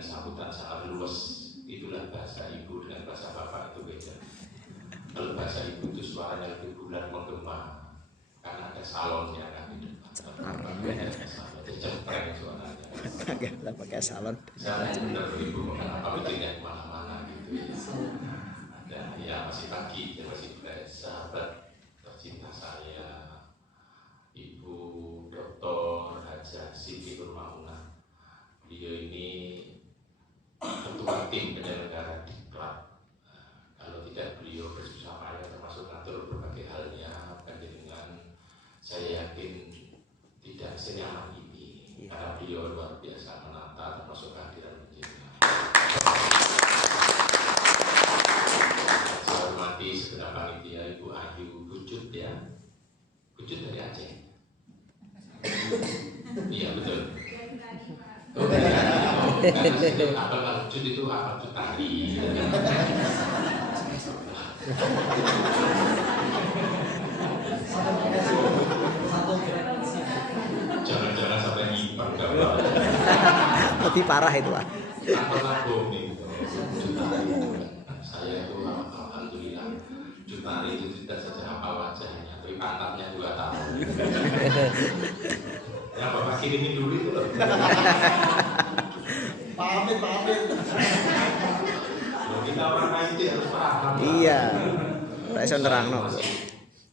dengan sambutan sangat luas. Itulah bahasa ibu dengan bahasa bapak itu beda. Kalau bahasa ibu itu suaranya lebih bulat menggema karena ada salonnya kan di depan. Itu cempreng suaranya. Nggak pakai salon. Saya benar ibu kenapa bikinnya kemana-mana gitu. Ada ya masih pagi, ya masih sahabat tercinta saya, Ibu Dr. Haja Siti Nurmauna. Beliau ini ketua tim penyelenggara diklat. Kalau tidak beliau bersusah payah termasuk ngatur berbagai halnya, dengan saya yakin tidak senyaman ini karena beliau luar biasa menata termasuk kehadiran penjenengan. Saya hormati segenap panitia, Ibu Ayu Bucut ya, Bucut dari Aceh. Iya betul. Oh, karena kalau Bucut itu apa Cutari. Jangan-jangan sampai nyimpang gambar. Lebih parah itu Pak. Apa nih? Saya itu alhamdulillah Cutari itu tidak saja apa wajahnya, tapi pantatnya juga tahu. Ya Bapak kirimin dulu itu loh. Pamit. Kita orang IT harus paham. Iya. Tak bisa nerangno.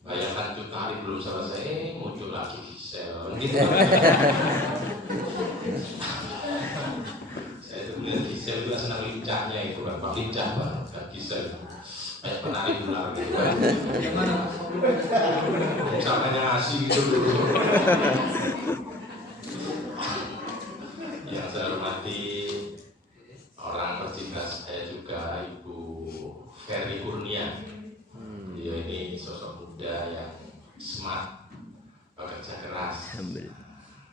Bayangkan Cutari belum selesai, muncul lagi Gisel. Saya itu melihat Gisel juga senang lincahnya itu kan, Pak lincah banget Gisel. Kayak penari ular gitu kan. Samanya asik gitu dulu. Yang saya hormati orang tercinta saya juga Ibu Ferry Kurnia. Dia ini sosok muda yang smart, bekerja keras.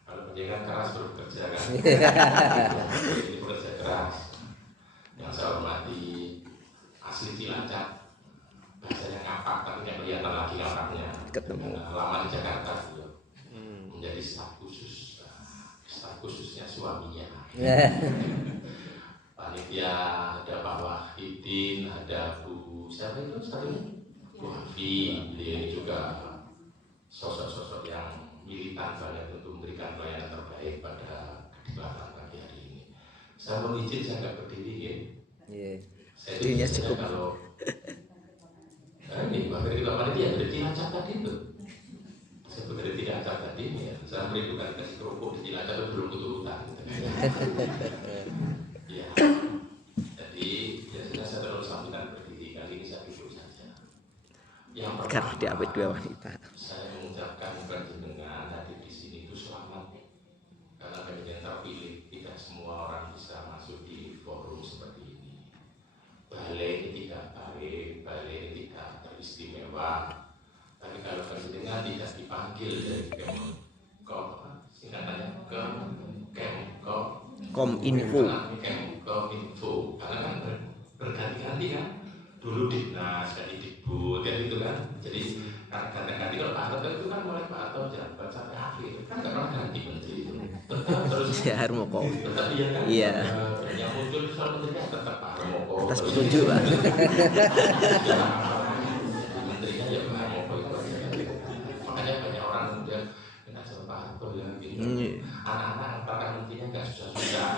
Kalau penjagaan keras baru bekerja kan. Ini bekerja keras. Yang saya hormati asli Cilacap, bahasanya ngapak tapi nggak kelihatan lagi ngapaknya. Ketemu. Lama di Jakarta beliau menjadi staf khususnya suaminya. Panitia ada Pak Wahidin, ada Bu siapa itu sekali? Bu Hafi, dia ini juga sosok-sosok yang militan banget untuk memberikan pelayanan terbaik pada kedibatan pagi hari ini. Saya mohon izin saya nggak berdiri ya. Saya itu biasanya kalau ini bahkan kita panitia ada Cilacap tadi itu. Saya bekerja di Cilacap tadi ya. Saya merindukan kasih kerupuk di Cilacap itu belum keturutan. Ya. Jadi biasanya saya terus sambutan berdiri, kali ini saya duduk saja. Yang pertama, diapit dua wanita. saya mengucapkan panjenengan hadir di sini itu selamat karena panjenengan terpilih. Tidak semua orang bisa masuk di forum seperti ini. Balai ini tidak baik, balai ini tidak teristimewa. Tapi kalau panjenengan tidak dipanggil dari Kemko, singkatannya Kominfo, karena kan berganti-ganti kan. Dulu Dinas, jadi Dikbud, kan itu kan. Jadi ganti-ganti kalau Pak Harto itu kan mulai Pak Harto jabat sampai akhir kan nggak pernah ganti menteri itu. Tetap terus. ya Harmoko. Tetap iya kan. Iya. Yang muncul soal menterinya tetap Pak Harmoko. Atas petunjuk Pak. Menterinya ya Pak Harmoko itu aja. Makanya banyak orang kemudian kena sama Pak Harto ya gini. Anak-anak apakah menterinya nggak susah-susah.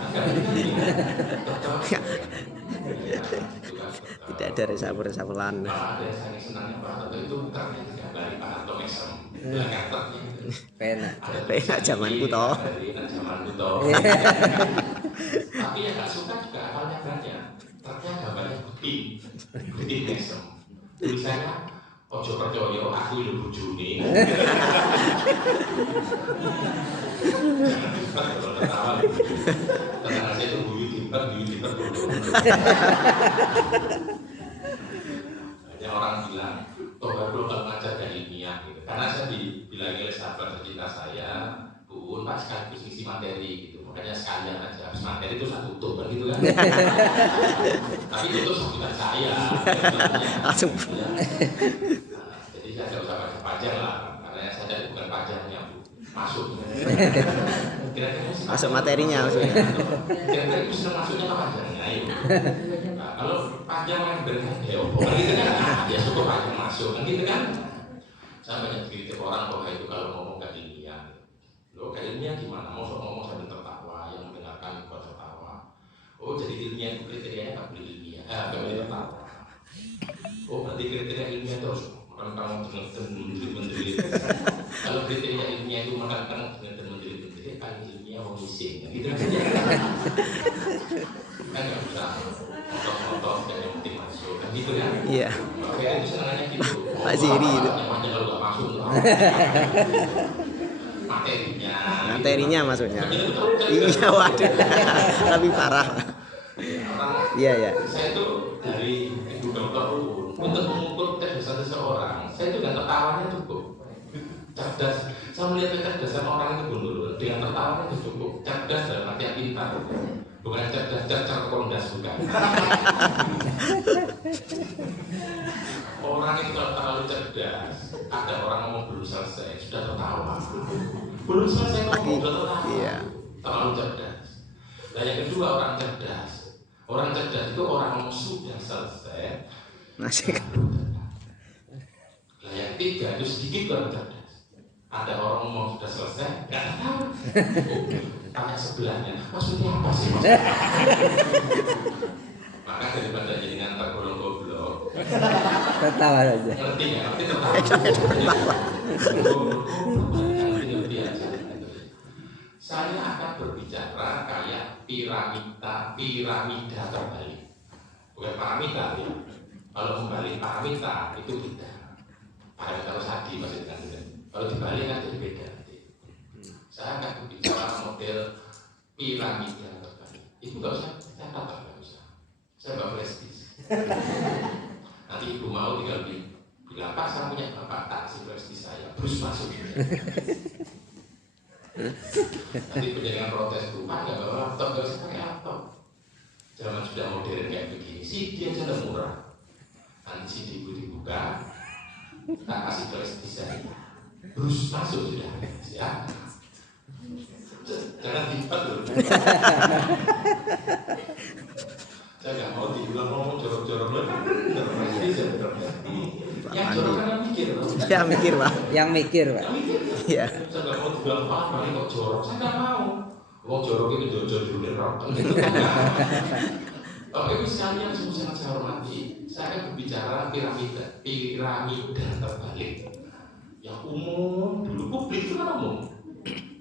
Tidak ada resapel-resapelan. Ada yang sangat senangnya Pak Harto itu karena tidak dari Pak Harto mesem. Penak zamanku toh. Zamanku toh. Tapi yang nggak suka juga awalnya banyak. Ternyata gambarnya Guti mesem. Tulisannya ojo percaya aku itu bojone. Jangan dibuat kalau tertawa. Tenang aja itu buyut diper dulu. Banyak orang bilang, toh baru nggak ngajar dan ilmiah gitu. Karena saya dibilangin oleh sahabat tercinta saya, Bu Pak sekaligus isi materi gitu. Makanya sekalian aja, habis materi itu satu tutup kan gitu kan. Tapi itu sambutan saya. Langsung. Jadi saya nggak usah pajak lah, karena saya bukan pajaknya Bu. Masuk. kira-kira Masuk materinya maksudnya. kira-kira itu sudah masuknya apa panjangnya ayo. Nah, kalau panjang yang benar ya opo gitu kan ya cukup panjang masuk kan gitu kan. Saya banyak kritik orang kok itu kalau ngomong gak ilmiah. Loh gak ilmiah gimana? Mau ngomong sambil tertawa, yang mendengarkan buat tertawa. Oh jadi ilmiah itu kriterianya gak boleh ilmiah, gak boleh tertawa. Oh berarti kriteria ilmiah terus makan kamu dengan menteri-menteri. Kalau kriteria ilmiah itu makan kamu dengan menteri-menteri, paling ilmiah mau ngising. Gitu kan nggak bisa motor-motor dan yang penting masuk kan gitu ya. Iya. Oke itu senangnya gitu. Pak Ziri itu. Namanya kalau nggak masuk tuh materinya. Materinya maksudnya. Iya waduh. Lebih parah. Iya ya. Saya itu dari ibu dokter untuk mengukur kecerdasan seseorang, saya itu dengan tertawanya cukup cerdas. Saya melihat kecerdasan orang itu dulu dengan tertawanya itu cukup cerdas dalam arti pintar, bukan cerdas kondas bukan. Orang itu kalau terlalu cerdas, ada orang ngomong belum selesai sudah tertawa, belum selesai ngomong sudah tertawa, terlalu cerdas. Dan yang kedua orang cerdas. Orang cerdas itu orang yang sudah selesai Masih. Nah yang ketiga itu sedikit orang cerdas. Ada orang ngomong sudah selesai, nggak tahu. Tanya sebelahnya, maksudnya apa sih? Maka daripada jadi ngantar golong goblok, Tertawa saja. ngerti nggak? Ngerti tertawa. Ngerti aja. Saya akan berbicara kayak piramida terbalik. Bukan piramida ya. Kalau membalik piramida itu beda. Piramida Rosadi maksudnya kan. Kalau dibalik kan jadi beda. Saya akan berbicara model piramida terbalik. Itu nggak usah, saya kata nggak usah. Saya nggak prestis. Nanti ibu mau tinggal bilang Pak saya punya bapak taksi prestis saya, terus masuk. Nanti penjaringan protes tuh, Pak nggak bawa laptop, nggak usah pakai laptop. Zaman sudah modern kayak begini, CD aja udah murah. Nanti CD ibu dibuka, tak kasih prestis saya, terus masuk sudah, ya. Jangan dipat loh. Saya nggak mau dibilang ngomong jorok-jorok loh. Yang jorok kan yang mikir loh. Ya mikir Pak. Yang mikir, Pak. Iya. Saya nggak mau dibilang paling kok jorok. Saya nggak mau. Wong jorok itu jujur dulu rokok. Oke, itu sekalian semua sangat saya hormati. Saya akan berbicara piramida terbalik. Yang umum dulu publik itu kan umum.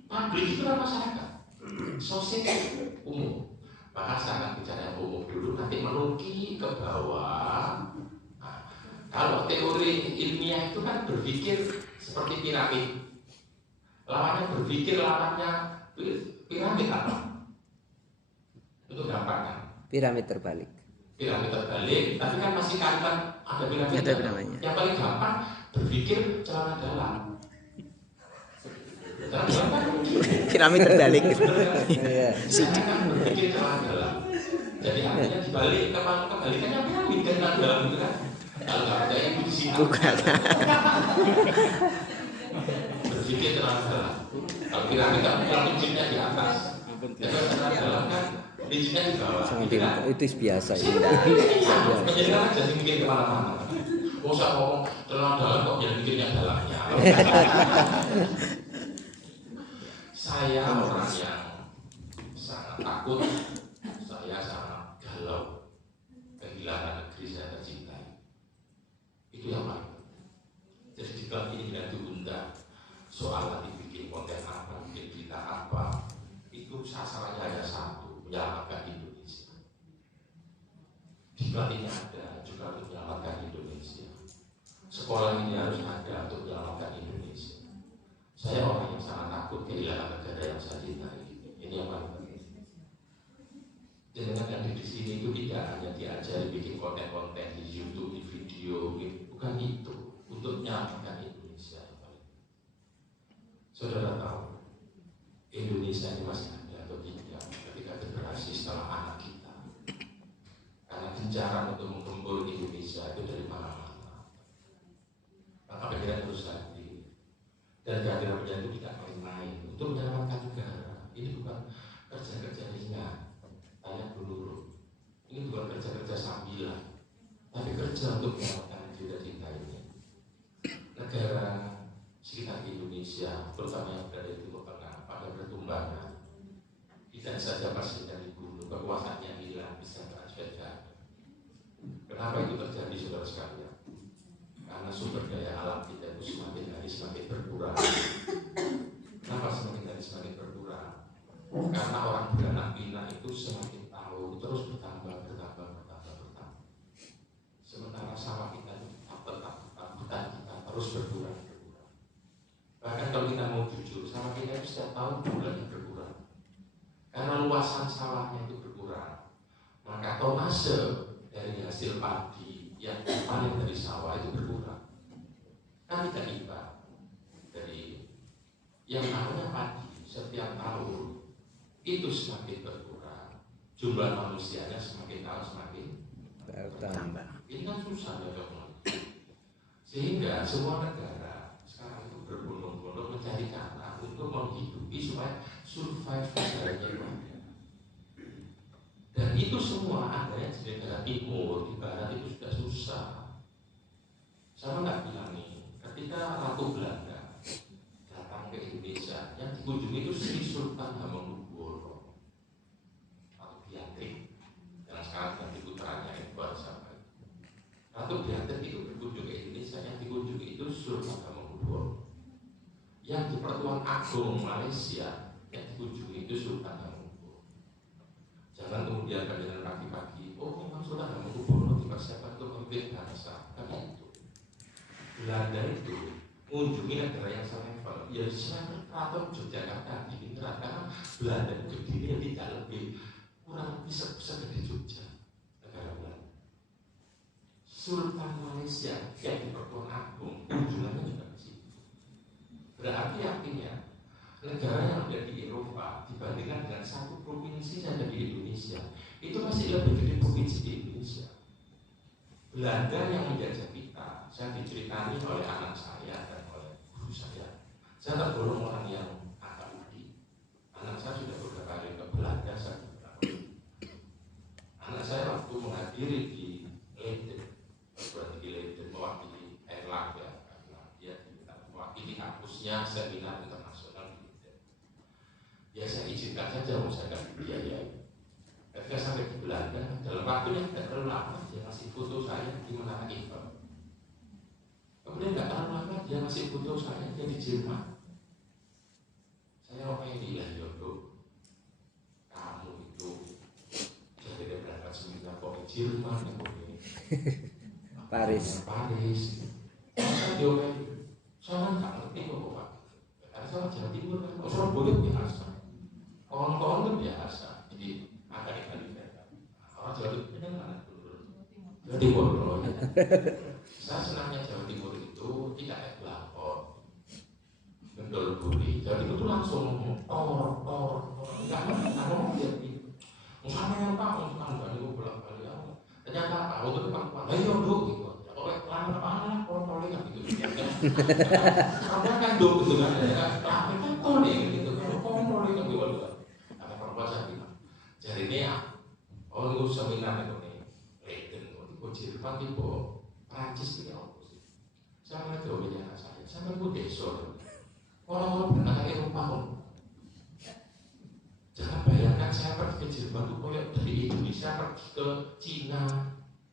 Publik itu kan masyarakat. Sosial umum. Maka saya akan bicara yang umum dulu, nanti menukik ke bawah. Nah, kalau teori ilmiah itu kan berpikir seperti piramid. Lawannya berpikir lawannya piramid apa? Itu gampang kan? Piramid terbalik. Piramid terbalik, tapi kan masih kaitan ada piramid. Ada piramidnya. Yang paling gampang berpikir celana dalam. Celana dalam kan Piramid terbalik. Iya. saya kan berpikir celana dalam. Jadi artinya dibalik kebalikannya piramid kan celana dalam itu kan. Kalau nggak percaya itu di sini. Bukan. Berpikir celana dalam. Kalau piramid kan prinsipnya di atas. Jadi celana dalam kan prinsipnya di bawah. Gitu kan? Itu biasa ya. Menjadikan aja sih mikir kemana-mana. Mau saya ngomong celana dalam kok jadi mikirnya dalamnya. Saya orang yang sangat takut, saya sangat galau kehilangan negeri saya tercintai. Itu yang paling penting. Jadi di bab ini dengan diundang soal nanti bikin konten apa, bikin berita apa, itu sasarannya hanya satu, menyelamatkan Indonesia. Di bab ini ada juga untuk menyelamatkan Indonesia. Sekolah ini harus ada untuk menyelamatkan Indonesia. Saya orang yang sangat takut kehilangan negara yang saya cintai. Ini yang paling penting. Jangan yang di sini itu tidak hanya diajari bikin konten-konten di YouTube, di video, bukan itu. Untuk menyelamatkan Indonesia yang paling penting. Saudara tahu, Indonesia ini masih ada atau tidak ketika generasi setelah anak kita. Karena gencaran untuk menggempur Indonesia itu dari mana-mana. Maka pikiran terus lagi. Dan kehadiran itu tidak main-main untuk menyelamatkan negara. Ini hanya saja presiden dibunuh, kekuasaannya hilang, kesejahteraan sudah ada. Kenapa itu terjadi, saudara sekalian? Karena sumber daya alam kita itu semakin hari semakin berkurang. Kenapa semakin hari semakin berkurang? Karena orang beranak pinak itu semakin tahu terus bertambah. Sementara sawah kita itu hutan kita terus berkurang. Bahkan kalau kita mau jujur, sawah kita itu setiap tahun jumlahnya berkurang. Karena luasan sawahnya itu berkurang, maka tonase dari hasil padi yang dipanen dari sawah itu berkurang. Kan tidak imbang. Jadi yang namanya padi setiap tahun itu semakin berkurang, jumlah manusianya semakin tahun semakin Bertambah. ini kan susah ya dok. Sehingga semua negara sekarang itu berbondong-bondong mencari cara untuk menghidupi supaya survive negaranya. Dan itu semua adanya di negara timur, di barat itu sudah susah. Saya nggak bilang nih, ketika Ratu Belanda datang ke Indonesia, yang dikunjungi itu Sri Sultan Hamengkubuwono atau Beatrix, yang sekarang ganti putranya Edward sampai. Ratu Beatrix itu berkunjung ke Indonesia, yang dikunjungi itu Sultan Hamengkubuwono. Yang di Pertuan Agong Malaysia, yang dikunjungi itu Sultan Hamengkubuwono. Jangan kemudian dengan pagi-pagi, oh memang Sultan Hamengkubuwono dipersiapkan untuk memimpin bangsa. Tapi itu Belanda itu mengunjungi negara yang selevel, ya selevel Keraton Yogyakarta di Ningrat, karena Belanda itu berdiri tidak lebih kurang lebih segede Jogja, negara Belanda. Sultan Malaysia yang di Pertuan Agung kunjungannya juga di situ. Berarti artinya negara yang ada di Eropa dibandingkan dengan satu provinsi saja di Indonesia itu masih lebih gede provinsi di Indonesia. Belanda yang menjajah kita, saya diceritani oleh anak saya dan oleh guru saya. Saya tergolong orang yang agak udi. Anak saya sudah beberapa kali ke Belanda, saya beberapa kali. Anak saya waktu menghadiri di Leiden, berarti di Leiden mewakili Erlang ya, karena dia mewakili kampusnya seminar internasional di Leiden. Ya saya izinkan saja, mau saya kasih biaya. Ketika sampai di Belanda, dalam waktu yang tidak terlalu lama, dia ngasih foto saya di Menara Eiffel. Kemudian tidak terlalu lama, dia ngasih foto saya di Jerman. Saya orang yang bilang, Yodo, kamu itu dari berangkat seminggu kok ke Jerman, kok ini Paris. Saya jawab, saya nggak ngerti kok Pak. Karena saya Jawa Timur kan, Surabaya biasa, kawan-kawan itu biasa. Jadi ada ikan di sana. Orang Jawa Timur kan mana dulu? Jawa Timur loh. Saya senangnya Jawa Timur itu tidak kayak pelakon, gendol buri. Jawa Timur itu langsung ngomong, nggak ngomong dia gitu. Sama yang Pak, untuk anda itu bolak-balik aku. Ternyata aku itu perempuan. Ayo dong gitu. Oleh lama mana kontrolnya kan gitu. Karena kan dong gitu kan. Tapi kan kontrolnya gitu. Kontrolnya kan gitu. Ada perempuan saya bilang. Jadi ini ya, orang itu seminar itu nih, Leiden, itu Jerman, itu Prancis itu apa sih? Saya mulai jauh dari anak saya mulai desa. Orang-orang berangkat Eropa kok. Jangan bayangkan saya pergi ke Jerman itu kayak dari Indonesia pergi ke Cina,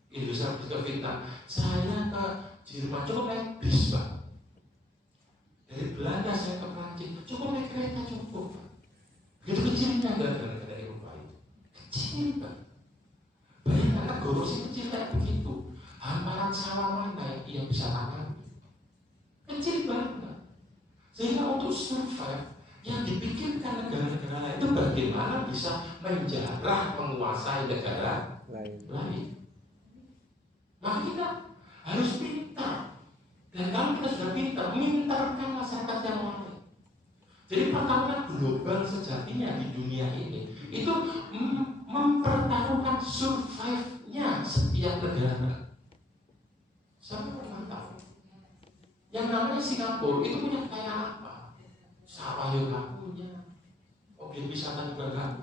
Indonesia pergi ke Vietnam. Saya ke Jerman cukup naik bis Pak. Dari Belanda saya ke Prancis cukup naik kereta cukup. Begitu kecilnya negara Eropa itu. Kecil Pak. Bayangkan negara sih kecil kayak begitu. Hamparan sawah mana yang bisa tanam? Kecil banget. Sehingga untuk survive yang dipikirkan negara-negara lain itu bagaimana bisa menjarah menguasai negara lain. Maka kita harus pintar. Dan kalau kita sudah pintar, mintarkan masyarakat yang lain. Jadi pertarungan global sejatinya di dunia ini itu mempertaruhkan survive-nya setiap negara. Saya pernah tahu yang namanya Singapura itu punya kekayaan apa? Sawah yang punya, objek wisata juga nggak punya.